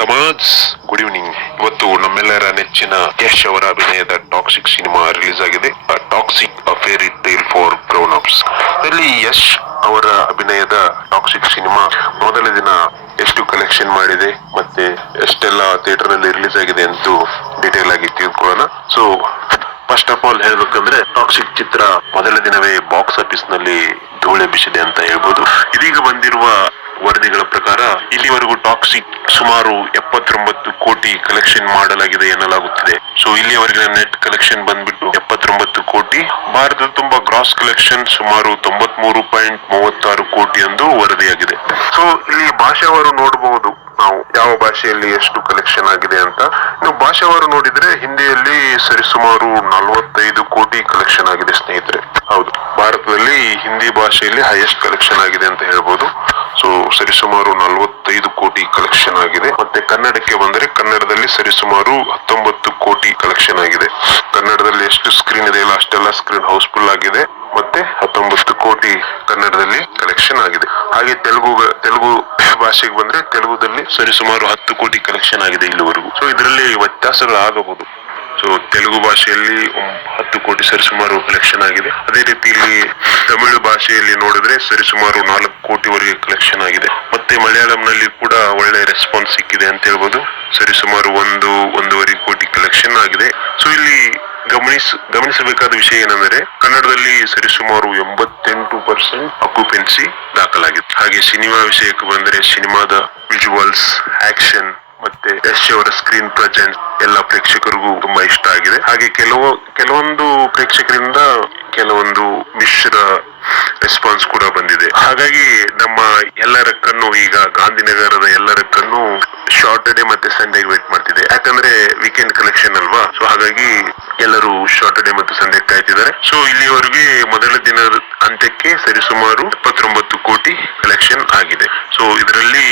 ತಮಾಜ್ good evening. ಇವತ್ತು ನಮ್ಮೆಲ್ಲರ ನೆಚ್ಚಿನ ಯಶ್ ಅವರ ಅಭಿನಯದ ಟಾಕ್ಸಿಕ್ ಸಿನಿಮಾ ರಿಲೀಸ್ ಆಗಿದೆ. Toxic a fairy tale for grown ups. ಇಲ್ಲಿ ಯಶ್ ಅವರ ಅಭಿನಯದ ಟಾಕ್ಸಿಕ್ ಸಿನಿಮಾ ಮೊದಲ ದಿನ ಎಷ್ಟು ಕಲೆಕ್ಷನ್ ಮಾಡಿದೆ ಮತ್ತೆ ಎಷ್ಟೆಲ್ಲ ಥಿಯೇಟರ್ ನಲ್ಲಿ ರಿಲೀಸ್ ಆಗಿದೆ ಅಂತ ಡೀಟೇಲ್ ಆಗಿ ತಿಳ್ಕೊಳ್ಳೋಣ. ಸೊ ಫಸ್ಟ್ ಆಫ್ ಆಲ್ ಹೇಳ್ಬೇಕಂದ್ರೆ ಟಾಕ್ಸಿಕ್ ಚಿತ್ರ ಮೊದಲ ದಿನವೇ ಬಾಕ್ಸ್ ಆಫೀಸ್ ನಲ್ಲಿ ಧೂಳೆಬ್ಬಿಸಿದೆ ಅಂತ ಹೇಳ್ಬೋದು. ಇದೀಗ ಬಂದಿರುವ ವರದಿಗಳ ಪ್ರಕಾರ ಇಲ್ಲಿವರೆಗೂ ಟಾಕ್ಸಿಕ್ ಸುಮಾರು 79 ಕೋಟಿ ಕಲೆಕ್ಷನ್ ಮಾಡಲಾಗಿದೆ ಎನ್ನಲಾಗುತ್ತಿದೆ. ಸೊ ಇಲ್ಲಿಯವರೆಗಿನ ನೆಟ್ ಕಲೆಕ್ಷನ್ ಬಂದ್ಬಿಟ್ಟು 79 ಕೋಟಿ. ಭಾರತದ ತುಂಬಾ ಗ್ರಾಸ್ ಕಲೆಕ್ಷನ್ ಸುಮಾರು 93.36 ಕೋಟಿ ಎಂದು ವರದಿಯಾಗಿದೆ. ಸೊ ಇಲ್ಲಿ ಭಾಷೆಯವರು ನೋಡಬಹುದು ನಾವು ಯಾವ ಭಾಷೆಯಲ್ಲಿ ಎಷ್ಟು ಕಲೆಕ್ಷನ್ ಆಗಿದೆ ಅಂತ. ಇನ್ನು ಭಾಷೆಯವರು ನೋಡಿದ್ರೆ ಹಿಂದಿಯಲ್ಲಿ ಸರಿಸುಮಾರು 45 ಕೋಟಿ ಕಲೆಕ್ಷನ್ ಆಗಿದೆ ಸ್ನೇಹಿತರೆ. ಹೌದು, ಭಾರತದಲ್ಲಿ ಹಿಂದಿ ಭಾಷೆಯಲ್ಲಿ ಹೈಯೆಸ್ಟ್ ಕಲೆಕ್ಷನ್ ಆಗಿದೆ ಅಂತ ಹೇಳ್ಬೋದು. ಸೊ ಸರಿಸುಮಾರು 45 ಕೋಟಿ ಕಲೆಕ್ಷನ್ ಆಗಿದೆ. ಮತ್ತೆ ಕನ್ನಡಕ್ಕೆ ಬಂದರೆ ಕನ್ನಡದಲ್ಲಿ ಸರಿಸುಮಾರು 19 ಕೋಟಿ ಕಲೆಕ್ಷನ್ ಆಗಿದೆ. ಕನ್ನಡದಲ್ಲಿ ಎಷ್ಟು ಸ್ಕ್ರೀನ್ ಇದೆಯಲ್ಲ ಅಷ್ಟೆಲ್ಲ ಸ್ಕ್ರೀನ್ ಹೌಸ್ಫುಲ್ ಆಗಿದೆ. ಮತ್ತೆ 19 ಕೋಟಿ ಕನ್ನಡದಲ್ಲಿ ಕಲೆಕ್ಷನ್ ಆಗಿದೆ. ಹಾಗೆ ತೆಲುಗು ಭಾಷೆಗೆ ಬಂದ್ರೆ ತೆಲುಗುದಲ್ಲಿ ಸರಿಸುಮಾರು 10 ಕೋಟಿ ಕಲೆಕ್ಷನ್ ಆಗಿದೆ ಇಲ್ಲಿವರೆಗೂ. ಸೊ ಇದರಲ್ಲಿ ವ್ಯತ್ಯಾಸಗಳಾಗಬಹುದು. ಸೊ ತೆಲುಗು ಭಾಷೆಯಲ್ಲಿ 10 ಕೋಟಿ ಸರಿಸುಮಾರು ಕಲೆಕ್ಷನ್ ಆಗಿದೆ. ಅದೇ ರೀತಿ ಇಲ್ಲಿ ತಮಿಳು ಭಾಷೆಯಲ್ಲಿ ನೋಡಿದ್ರೆ ಸರಿಸುಮಾರು 4 ಕೋಟಿವರೆಗೆ ಕಲೆಕ್ಷನ್ ಆಗಿದೆ. ಮತ್ತೆ ಮಲಯಾಳಂನಲ್ಲಿ ಕೂಡ ಒಳ್ಳೆ ರೆಸ್ಪಾನ್ಸ್ ಸಿಕ್ಕಿದೆ ಅಂತ ಹೇಳ್ಬೋದು. ಸರಿಸುಮಾರು 1.5 ಕೋಟಿ ಕಲೆಕ್ಷನ್ ಆಗಿದೆ. ಸೊ ಇಲ್ಲಿ ಗಮನಿಸಬೇಕಾದ ವಿಷಯ ಏನಂದ್ರೆ ಕನ್ನಡದಲ್ಲಿ ಸರಿಸುಮಾರು 88% ಅಕ್ಯುಪೆನ್ಸಿ ದಾಖಲಾಗಿದೆ. ಹಾಗೆ ಸಿನಿಮಾ ವಿಷಯಕ್ಕೆ ಬಂದರೆ ಸಿನಿಮಾದ ವಿಜುವಲ್ಸ್, ಆಕ್ಷನ್ ಮತ್ತೆ ಯಶ್ ಅವರ ಸ್ಕ್ರೀನ್ ಪ್ರೆಸೆನ್ಸ್ ಎಲ್ಲ ಪ್ರೇಕ್ಷಕರಿಗೂ ತುಂಬಾ ಇಷ್ಟ ಆಗಿದೆ. ಹಾಗೆ ಕೆಲವೊಂದು ಪ್ರೇಕ್ಷಕರಿಂದ ಕೆಲವೊಂದು ಮಿಶ್ರ ರೆಸ್ಪಾನ್ಸ್ ಕೂಡ ಬಂದಿದೆ. ಹಾಗಾಗಿ ನಮ್ಮ ಎಲ್ಲರ ಕಣ್ಣು ಈಗ ಗಾಂಧಿನಗರದ ಎಲ್ಲರ ಕಣ್ಣು ಶಾರ್ಟರ್ಡೇ ಮತ್ತೆ ಸಂಡೇಗೆ ವೇಟ್ ಮಾಡ್ತಿದೆ. ಯಾಕಂದ್ರೆ ವೀಕೆಂಡ್ ಕಲೆಕ್ಷನ್ ಅಲ್ವಾ. ಸೊ ಹಾಗಾಗಿ ಎಲ್ಲರೂ ಶಾರ್ಟರ್ಡೇ ಮತ್ತು ಸಂಡೇ ಕಾಯ್ತಿದ್ದಾರೆ. ಸೊ ಇಲ್ಲಿವರೆಗೆ ಮೊದಲ ದಿನದ ಅಂತ್ಯಕ್ಕೆ ಸರಿಸುಮಾರು 79 ಕೋಟಿ ಕಲೆಕ್ಷನ್ ಆಗಿದೆ. ಸೊ ಇದರಲ್ಲಿ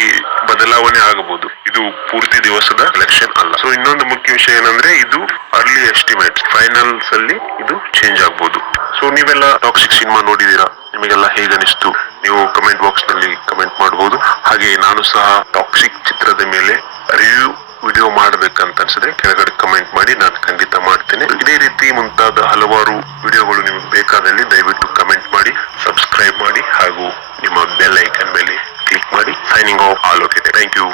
ಬದಲಾವಣೆ ಆಗಬಹುದು. ಇದು ಪೂರ್ತಿ ದಿವಸದ ಕಲೆಕ್ಷನ್ ಅಲ್ಲ. ಸೊ ಇನ್ನೊಂದು ಮುಖ್ಯ ವಿಷಯ ಏನಂದ್ರೆ ಇದು ಅರ್ಲಿ ಎಸ್ಟಿಮೇಟ್, ಫೈನಲ್ಸ್ ಅಲ್ಲಿ ಇದು ಚೇಂಜ್ ಆಗ್ಬಹುದು. ಸೊ ನೀವೆಲ್ಲ ಟಾಕ್ಸಿಕ್ ಸಿನಿಮಾ ನೋಡಿದೀರಾ? ನಿಮಗೆಲ್ಲ ಹೇಗನಿಸ್ತು? ನೀವು ಕಮೆಂಟ್ ಬಾಕ್ಸ್ ನಲ್ಲಿ ಕಮೆಂಟ್ ಮಾಡಬಹುದು. ಹಾಗೆ ನಾನು ಸಹ ಟಾಕ್ಸಿಕ್ ಚಿತ್ರದ ಮೇಲೆ ರಿವ್ಯೂ ವಿಡಿಯೋ ಮಾಡಬೇಕಂತ ಅನ್ಸಿದ್ರೆ ಕೆಳಗಡೆ ಕಮೆಂಟ್ ಮಾಡಿ, ನಾನು ಖಂಡಿತ ಮಾಡ್ತೇನೆ. ಇದೇ ರೀತಿ ಮುಂತಾದ ಹಲವಾರು ವಿಡಿಯೋಗಳು ನಿಮಗೆ ಬೇಕಾದಲ್ಲಿ ದಯವಿಟ್ಟು ಕಮೆಂಟ್ ಮಾಡಿ, ಸಬ್ಸ್ಕ್ರೈಬ್ ಮಾಡಿ ಹಾಗೂ ನಿಮ್ಮ ಬೆಲ್ ಐಕನ್ ಮೇಲೆ ಕ್ಲಿಕ್ ಮಾಡಿ. Signing off, all okay. Thank you.